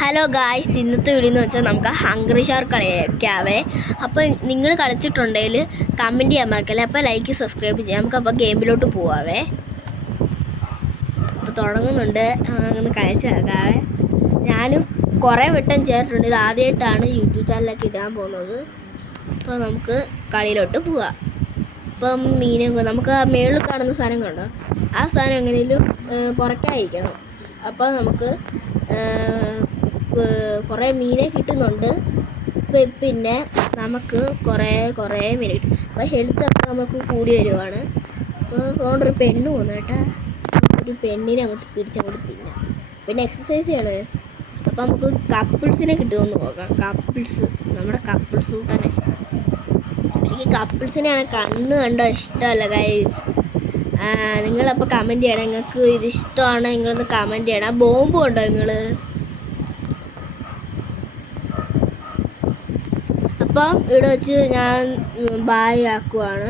Hello guys, ഇന്നത്തെ video എന്ന് വെച്ചാൽ നമുക്ക് ഹംഗ്രി ഷാർക്ക് കളിക്കാവേ. അപ്പോൾ നിങ്ങൾ കളിച്ചിട്ടുണ്ടെങ്കിൽ കമൻറ്റ് ചെയ്യാൻ മറക്കല്ലേ. അപ്പോൾ ലൈക്ക് സബ്സ്ക്രൈബ് ചെയ്യാം. നമുക്കപ്പോൾ ഗെയിമിലോട്ട് പോവാവേ. അപ്പോൾ തുടങ്ങുന്നുണ്ട്, അങ്ങനെ കളിച്ചാക്കാവേ. ഞാനും കുറേ വട്ടം ചേർത്തിട്ടുണ്ട്. ഇത് ആദ്യമായിട്ടാണ് യൂട്യൂബ് ചാനലൊക്കെ ഇടാൻ പോകുന്നത്. അപ്പോൾ നമുക്ക് കളിയിലോട്ട് പോവാം. ഇപ്പം മീനൊക്കെ നമുക്ക് ആ മേളിൽ കാണുന്ന സാധനം കണ്ടോ, ആ സാധനം എങ്ങനെയും കുറയ്ക്കാതിരിക്കണം. അപ്പോൾ നമുക്ക് കുറേ മീനെ കിട്ടുന്നുണ്ട്. പിന്നെ നമുക്ക് കുറേ മീൻ കിട്ടും. അപ്പോൾ ഹെൽത്തൊക്കെ നമുക്ക് കൂടി വരുവാണ്. അപ്പോൾ അതുകൊണ്ടൊരു പെണ്ണ് പോകുന്നു കേട്ടോ. ഒരു പെണ്ണിനെ അങ്ങോട്ട് പിടിച്ചങ്ങോട്ട് തിന്നാം. പിന്നെ എക്സസൈസ് ചെയ്യണേ. അപ്പോൾ നമുക്ക് കപ്പിൾസിനെ കിട്ടുമെന്ന് നോക്കാം. കപ്പിൾസ്, നമ്മുടെ കപ്പിൾസ് കൂട്ടാനെ. എനിക്ക് കപ്പിൾസിനെയാണ് കണ്ണ് കണ്ടോ ഇഷ്ടമല്ല ഗൈസ്. നിങ്ങളപ്പോൾ കമൻറ്റ് ചെയ്യണം, നിങ്ങൾക്ക് ഇത് ഇഷ്ടമാണ് നിങ്ങളൊന്ന് കമൻറ്റ് ചെയ്യണം. ബോംബ് ഉണ്ടോ നിങ്ങൾ? അപ്പം ഇവിടെ വെച്ച് ഞാൻ ബായ് ആക്കുവാണ്.